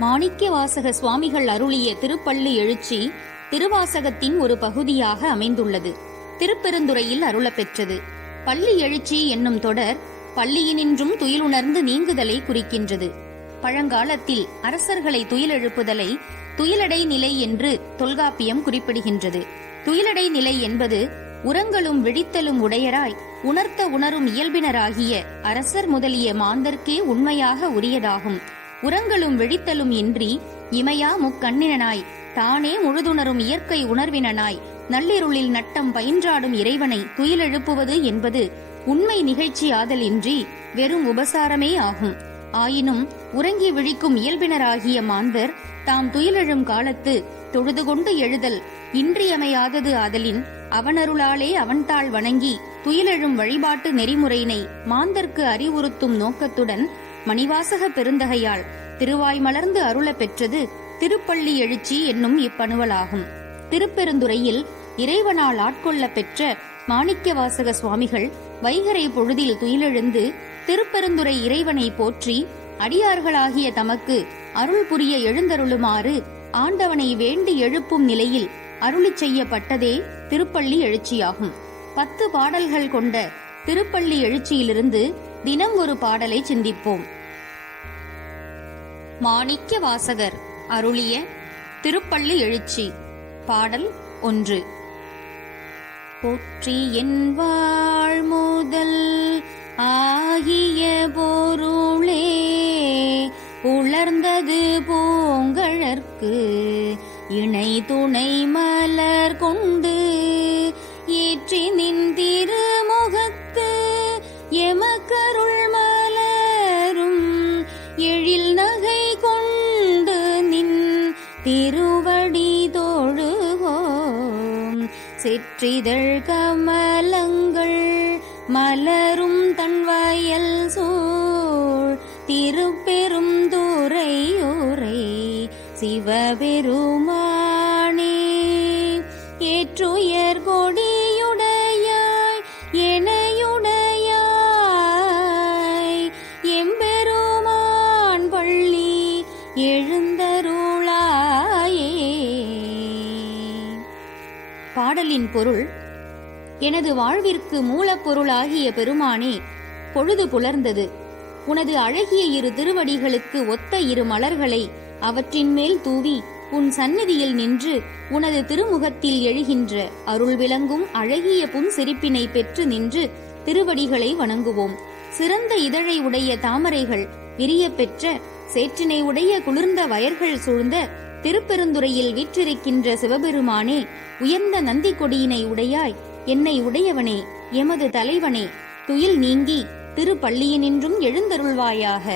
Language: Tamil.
மாணிக்க வாசக சுவாமிகள் அருளிய திருப்பள்ளி எழுச்சி திருவாசகத்தின் ஒரு பகுதியாக அமைந்துள்ளது. திருப்பெருந்துறையில் அருளப்பெற்றது. பள்ளி எழுச்சி என்னும் தொடர் பள்ளியினின்றும் துயிலுணர்ந்து நீங்குதலை குறிக்கின்றது. பழங்காலத்தில் அரசர்களை துயிலெழுப்புதலை துயிலடை நிலை என்று தொல்காப்பியம் குறிப்பிடுகின்றது. துயிலடை நிலை என்பது உரங்களும் விழித்தலும் உடையராய் உணர்த்த உணரும் இயல்பினராகிய அரசர் முதலிய மாந்தர்க்கே உண்மையாக உரியதாகும். உரங்களும் விழித்தலும் இன்றி இமையா முக்கண்ணினனாய் தானே முழுதுணரும் இயற்கை உணர்வினனாய் நள்ளிருளில் நட்டம் பயின்றாடும் இறைவனை துயிலெழுப்புவது என்பது உண்மை நிகழ்ச்சி ஆதலின்றி வெறும் உபசாரமே ஆகும். ஆயினும் உறங்கி விழிக்கும் இயல்பினராகிய மாந்தர் தாம் துயிலெழும் காலத்து தொழுது கொண்டு எழுதல் இன்றியமையாதது ஆதலின் அவனருளாலே அவன்தாள் வணங்கி துயிலெழும் வழிபாட்டு நெறிமுறையினை மாந்தர்க்கு அறிவுறுத்தும் நோக்கத்துடன் மணிவாசக பெருந்தகையால் திருவாய் மலர்ந்து அருள பெற்றது திருப்பள்ளி எழுச்சி என்னும் இப்பணுவலாகும். திருப்பெருந்துறையில் இறைவனால் ஆட்கொள்ள பெற்ற மாணிக்கவாசக சுவாமிகள் வைகரை பொழுதில் துயிலெழுந்து திருப்பெருந்துறை இறைவனை போற்றி அடியார்களாகிய தமக்கு அருள் புரிய எழுந்தருளுமாறு ஆண்டவனை வேண்டி எழுப்பும் நிலையில் அருளிச் செய்யப்பட்டதே திருப்பள்ளி எழுச்சியாகும். பத்து பாடல்கள் கொண்ட திருப்பள்ளி எழுச்சியிலிருந்து தினம் ஒரு பாடலை சிந்திப்போம். மாணிக்க வாசகர் அருளிய திருப்பள்ளி எழுச்சி பாடல் ஒன்று. போற்றி என் வாழ்முதல் ஆகிய பொருளே உலர்ந்தது பூங்கழற்கு இணை துணை மலர் கொண்டு ஏற்றி நின் கருள் மலரும் எழில் நகை கொண்டு நின் திருவடி தோழுவோம் சிற்றிதழ் கமலங்கள் மலரும் தன்வயல் சூழ். திருப்பெரும் துறையோரை சிவபெருமானே ஏற்றுயர் கொடி பாடலின் பொருள் எனது வாழ்விற்கு மூலப்பொருளாகிய பெருமானே பொழுது புலர்ந்தது. உனது அழகிய இரு திருவடிகளுக்கு ஒத்த இரு மலர்களை அவற்றின் மேல் தூவி உன் சந்நிதியில் நின்று உனது திருமுகத்தில் எழுகின்ற அருள் விளங்கும் அழகிய புன் சிரிப்பினை பெற்று நின்று திருவடிகளை வணங்குவோம். சிறந்த இதழை உடைய தாமரைகள் விரிய பெற்ற சேற்றினை உடைய குளிர்ந்த வயர்கள் சூழ்ந்த திருப்பெருந்துறையில் வீற்றிருக்கின்ற சிவபெருமானே உயர்ந்த நந்தி கொடியினை உடையாய் என்னை உடையவனே எமது தலைவனே துயில் நீங்கி திருப்பள்ளியினின்றும் எழுந்தருள்வாயாக.